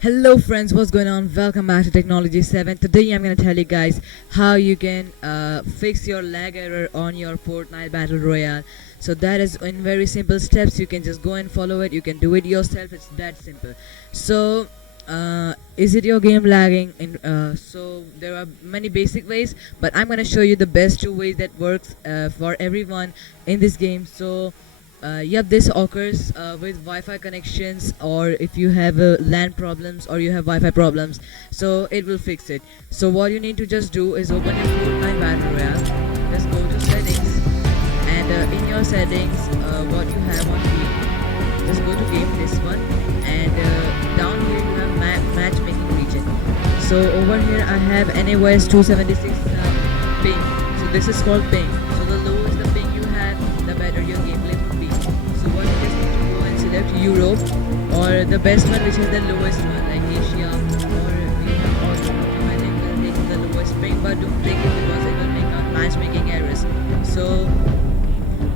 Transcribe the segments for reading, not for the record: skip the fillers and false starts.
Hello friends, what's going on? Welcome back to Technology 7. Today I'm going to tell you guys how you can fix your lag error on your Fortnite Battle Royale. So that is in very simple steps. You can just go and follow it. You can do it yourself. It's that simple. So is it your game lagging? So there are many basic ways, but I'm going to show you the best two ways that works for everyone in this game. So yep, this occurs with Wi-Fi connections, or if you have LAN problems or you have Wi-Fi problems, so it will fix it. So what you need to just do is open your Fortnite Battle Royale, just go to settings, and in your settings, what you have on game, just go to game, this one, and down here you have matchmaking region. So over here I have NAOS 276 ping, so this is called ping. So the lower the ping you have, the better your gameplay will be. So what you just need to go and select Europe, or the best one which is the lowest one, like Asia, or we have also I think will take the lowest ping, but don't take it because it will make matchmaking errors. So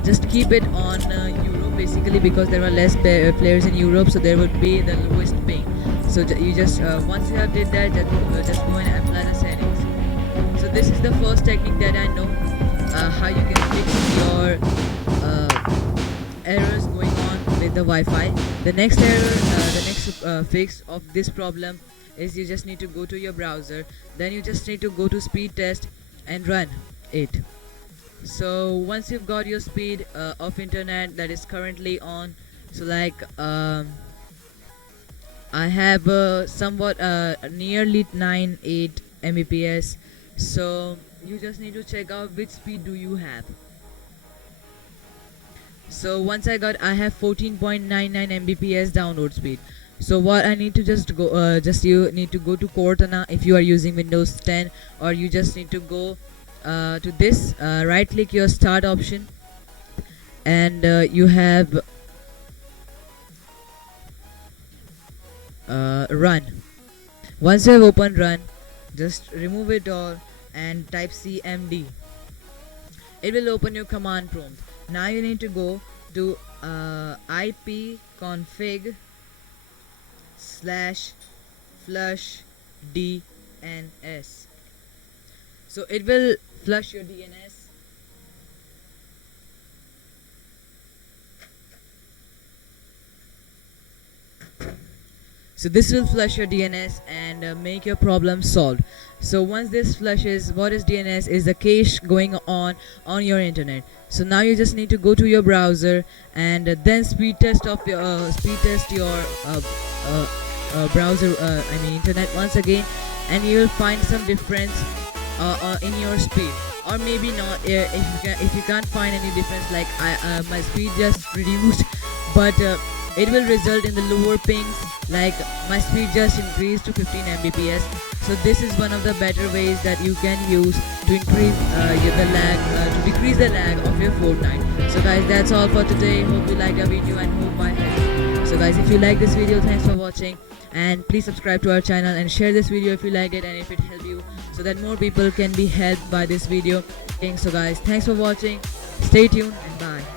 just keep it on Europe basically, because there are less players in Europe, so there would be the lowest ping. So you just once you have did that, just go and apply the settings. So this is the first technique that I know how you can fix your errors going on with the Wi-Fi. The next fix of this problem is you just need to go to your browser, then you just need to go to speed test and run it. So once you've got your speed of internet that is currently on, so like I have somewhat nearly 9.8 Mbps. So you just need to check out which speed do you have. So once I have 14.99 Mbps download speed. So what I need to just go, you need to go to Cortana if you are using Windows 10, or you just need to go to this, right click your start option, and you have run. Once you have opened run, just remove it all and type CMD. It will open your command prompt. Now you need to go to ipconfig/flush DNS. So it will flush your DNS. So this will flush your DNS and make your problem solved. So once this flushes, what is DNS? Is the cache going on your internet. So now you just need to go to your browser and then speed test your browser, internet once again, and you will find some difference in your speed, or maybe not. If you can't find any difference, like my speed just reduced, but it will result in the lower pings, like my speed just increased to 15 Mbps. So this is one of the better ways that you can use to increase to decrease the lag of your Fortnite. So guys, that's all for today. Hope you liked our video and hope I helped. So guys, if you like this video, thanks for watching, and please subscribe to our channel and share this video if you liked it and if it helped you, so that more people can be helped by this video. So guys, thanks for watching, stay tuned, and bye.